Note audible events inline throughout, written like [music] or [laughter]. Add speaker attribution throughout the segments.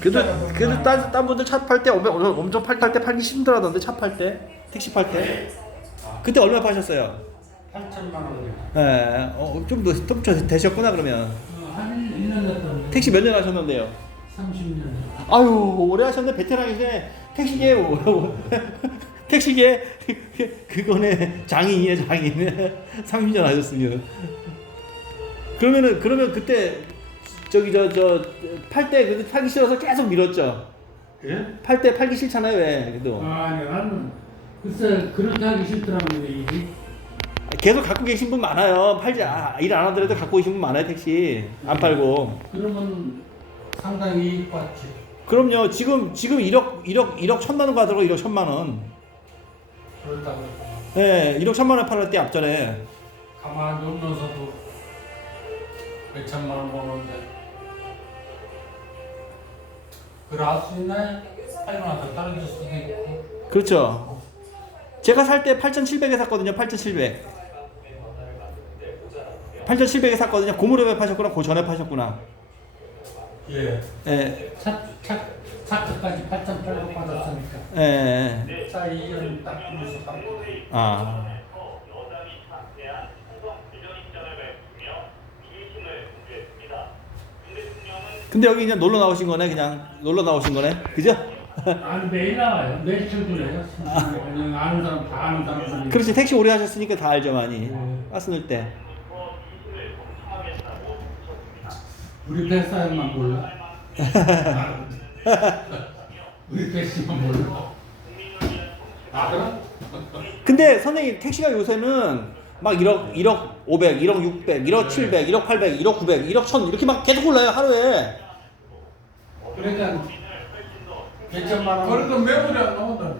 Speaker 1: 그래도 그래도 딴, 딴 분들 차 팔 때 엄청 엄청 팔때 팔기 힘들어하던데 차 팔 때 택시 팔 때 그때 얼마 파셨어요?
Speaker 2: 8천만 원이요.
Speaker 1: 예, 어, 좀더좀 되셨구나 그러면
Speaker 2: 한 1년 됐던데.
Speaker 1: 택시 몇 년 하셨는데요?
Speaker 2: 30년.
Speaker 1: 아유 오래 하셨는데 베테랑이시네 택시계 [laughs] 택시계 그거네 장인이네 장인 30년 하셨으면 그러면은 그러면 그때 저기 저 저 팔 때 그때 팔기 싫어서 계속 밀었죠.
Speaker 2: 예?
Speaker 1: 팔 때 팔기 싫잖아요 왜 그래도.
Speaker 2: 아니 나는 글쎄 그렇게 하기 싫더라고요 일이.
Speaker 1: 계속 갖고 계신 분 많아요. 팔지 아, 일안 하더라도 갖고 계신 분 많아요 택시. 안 팔고.
Speaker 2: 그러면 상당히 이익 받지.
Speaker 1: 그럼요. 지금 지금 1억 1억 1억 천만 원 가더라고 1억 천만 원.
Speaker 2: 그렇다고
Speaker 1: 예, 1억 천만 원 팔을 때 앞전에.
Speaker 2: 가만히 없면서도 몇 천만 원 버는데 그걸 알수 있나요? 팔면서 떨어질 수도 있고
Speaker 1: 그렇죠. 제가 살 때 8,700에 샀거든요. 8,700. 8,700에 샀거든요. 고무렵에 파셨구나. 그 전에 파셨구나.
Speaker 2: 예.
Speaker 1: 예,
Speaker 2: 차, 차, 차트까지 8,800 받았으니까
Speaker 1: 예, 예.
Speaker 2: 차 2년 딱 주면서 갚고
Speaker 1: 아. 근데 여기 그냥 놀러 나오신 거네. 그냥 놀러 나오신 거네. 그죠?
Speaker 2: 아니 매일 나와요 매일 출근해요 그냥 아는 사람 다 아는 사람
Speaker 1: 그렇지. 택시 오래 하셨으니까 다 알죠, 많이.
Speaker 2: 네.
Speaker 1: 가스 넣을 때.
Speaker 2: 우리 뱃사람만 몰라 [laughs] 우리 뱃씨만 몰라 알아?
Speaker 1: 근데 선생님 택시가 요새는 막 1억 1억 500, 1억 600, 1억 700, 1억 800, 1억 900, 1억 1000 이렇게 막 계속 올라요 하루에.
Speaker 2: 그러니까 몇천만 원
Speaker 3: 그래도 매물이 안 나온다네.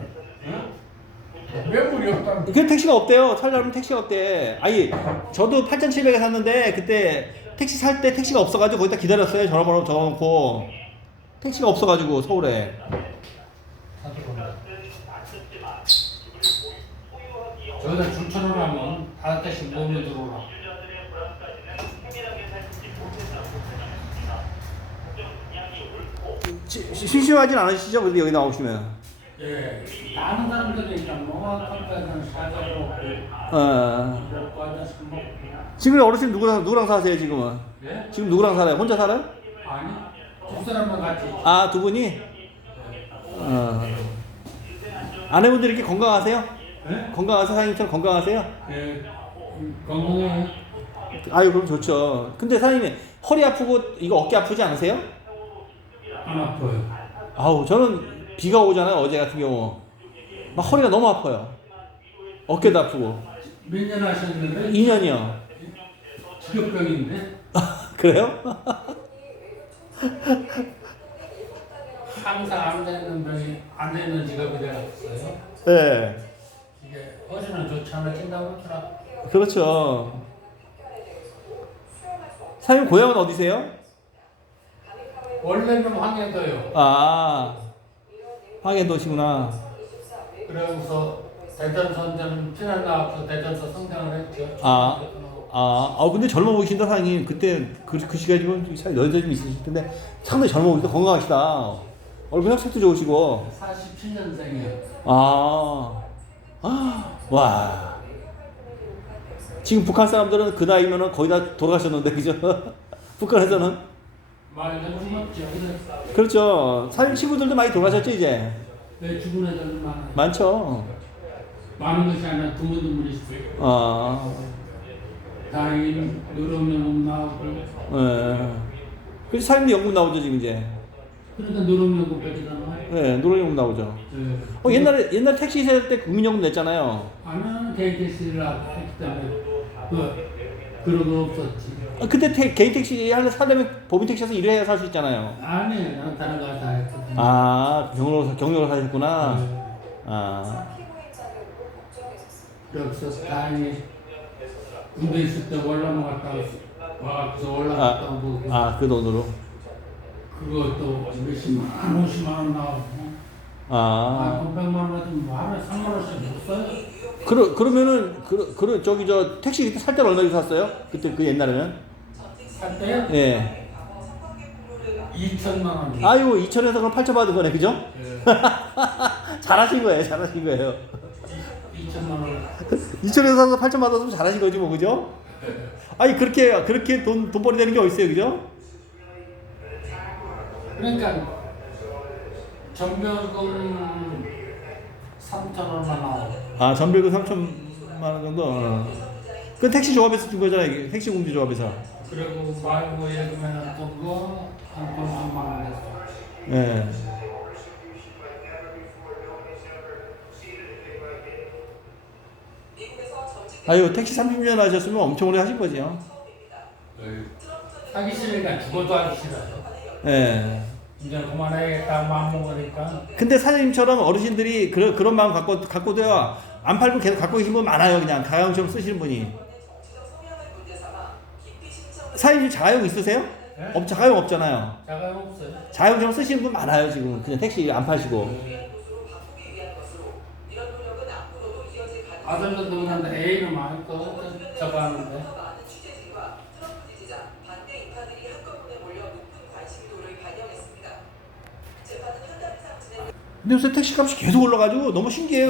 Speaker 3: 매물이 없다는
Speaker 1: 그 택시가 없대요. 살려면 택시가 없대. 아니 저도 8,700에 샀는데 그때 택시 살 때 택시가 없어가지고 거기다 기다렸어요. 전화번호 적어놓고 택시가 없어가지고 서울에.
Speaker 2: 저기다 줄 쳐놓으라면 다섯 대씩 모으면 들어오라
Speaker 1: 심심하진 않으시죠? 근데 여기 나오시면.
Speaker 2: 예 아는 사람들이니까 뭐 컴퓨터는 사자로
Speaker 1: 어. 지금 어르신 누구랑 누구랑 사세요 지금은?
Speaker 2: 예?
Speaker 1: 지금 누구랑 살아요? 혼자 살아요?
Speaker 2: 아니 두 사람만 같이
Speaker 1: 아 두 분이? 어. 아내분들 이렇게 건강하세요?
Speaker 2: 예?
Speaker 1: 건강하세요? 사장님처럼 건강하세요?
Speaker 2: 예 음, 건강해
Speaker 1: 아유 그럼 좋죠. 근데 사장님 허리 아프고 이거 어깨 아프지 않으세요?
Speaker 2: 안 아파요
Speaker 1: 아우 저는 비가 오잖아요 어제 같은 경우 막 허리가 너무 아파요. 어깨도 아프고
Speaker 2: 몇 년 하셨는데
Speaker 1: 2년이요.
Speaker 2: 직업병인데 [laughs]
Speaker 1: 그래요?
Speaker 2: 항상 안 되는 병이 안 되는 직업이 되었어요
Speaker 1: 네.
Speaker 2: 허리는 좋지 않아 찐다고 하더라
Speaker 1: 그렇죠. 사장님 고향은 어디세요?
Speaker 2: 원래는 황해도요
Speaker 1: 아 황해도시구나.
Speaker 2: 그러면서 대전 선전 피난 나와서 대전서 성장을 했죠
Speaker 1: 아. 아, 아 근데 젊어 보이신다 사장님. 그때 그, 그 시간이면 참 연세 좀 있으실 텐데 상당히 젊어 보이시다 건강하시다. 얼굴 혈색도 좋으시고.
Speaker 2: 47년생이에요
Speaker 1: 아, 아, 와. 지금 북한 사람들은 그 나이면은 거의 다 돌아가셨는데 그죠? [laughs] 북한에서는 그렇죠. 사장님 친구들도 많이 돌아가셨죠 이제.
Speaker 2: 내 죽은 애들은 많아요
Speaker 1: 많죠.
Speaker 2: 많은 것이 아니라 드문드문 있어요
Speaker 1: 아,
Speaker 2: 다행히 노령연금 나오고
Speaker 1: 예. 그래서 사장님도 연금 나오죠 지금 이제.
Speaker 2: 그러니까 노령연금 빼주잖아
Speaker 1: 예, 노령연금 나오죠.
Speaker 2: 네.
Speaker 1: 어 옛날에 옛날 택시 세울 때 국민연금 냈잖아요.
Speaker 2: 아는 KTC를 했기 때문에 그 그런 거 없었지
Speaker 1: 아, 그때 태, 개인 택시 하려 살려면 법인 택시에서 일해야 살 수 있잖아요.
Speaker 2: 아니 나는 다른 거 다 했거든
Speaker 1: 아 경로로 경로로 사셨구나.
Speaker 2: 네.
Speaker 1: 아,
Speaker 2: 그래서 다행히 군대 있을 때 월남을 갔다 와서 올라갔다
Speaker 1: 아,
Speaker 2: 오고
Speaker 1: 아, 그 돈으로.
Speaker 2: 그것도 몇십만 원, 오십만 원 나오고
Speaker 1: 아,
Speaker 2: 아, 900만 원 같은 뭐 하루에 3만 원씩 못 써요
Speaker 1: 그러 그러면은 그, 그 저기 저 택시 그때 살 때는 얼마 주고 샀어요? 그때 그 옛날에는?
Speaker 2: 살 때요?
Speaker 1: 예.
Speaker 2: 2천만 원.
Speaker 1: 아이고 2천에서 그럼 8천 받은 거네 그죠?
Speaker 2: 예. [laughs]
Speaker 1: 잘하신 거예요 잘하신 거예요
Speaker 2: 2천만 원.
Speaker 1: 2천에서 사서 8천 받았으면 잘하신 거지 뭐 그죠? 아니 그렇게 그렇게 돈 돈벌이 되는 게 어딨어요 그죠?
Speaker 2: 그러니까 전별금 3천 원만 나오고.
Speaker 1: 아 전별금 3천만 원 정도 어. 그 택시 조합에서 준 거잖아요 이게. 택시 공제 조합에서
Speaker 2: 그리고 말고 예금에는 돈거 한돈 3만 원.
Speaker 1: 예. 아유 택시 30년 하셨으면 엄청 오래 하신 거죠.
Speaker 2: 하기 싫으니까 죽어도 하기 싫어요.
Speaker 1: 예.
Speaker 2: 이제 그만해야겠다 마음 먹으니까
Speaker 1: 근데 사장님처럼 어르신들이 그런 그런 마음 갖고 갖고도요 안 팔고 계속 갖고 계신 분 많아요 그냥 가영처럼 쓰시는 분이. 사장님 자가용 있으세요?
Speaker 2: 네?
Speaker 1: 없 자가용 없잖아요.
Speaker 2: 자가 없어요.
Speaker 1: 자가용처럼 쓰시는 분 많아요 지금 그냥 택시 안 파시고.
Speaker 2: 아들도 그런데 애는 많고 저거 하는데
Speaker 1: 근데 요새 택시 값이 계속 올라가지고 너무 신기해요.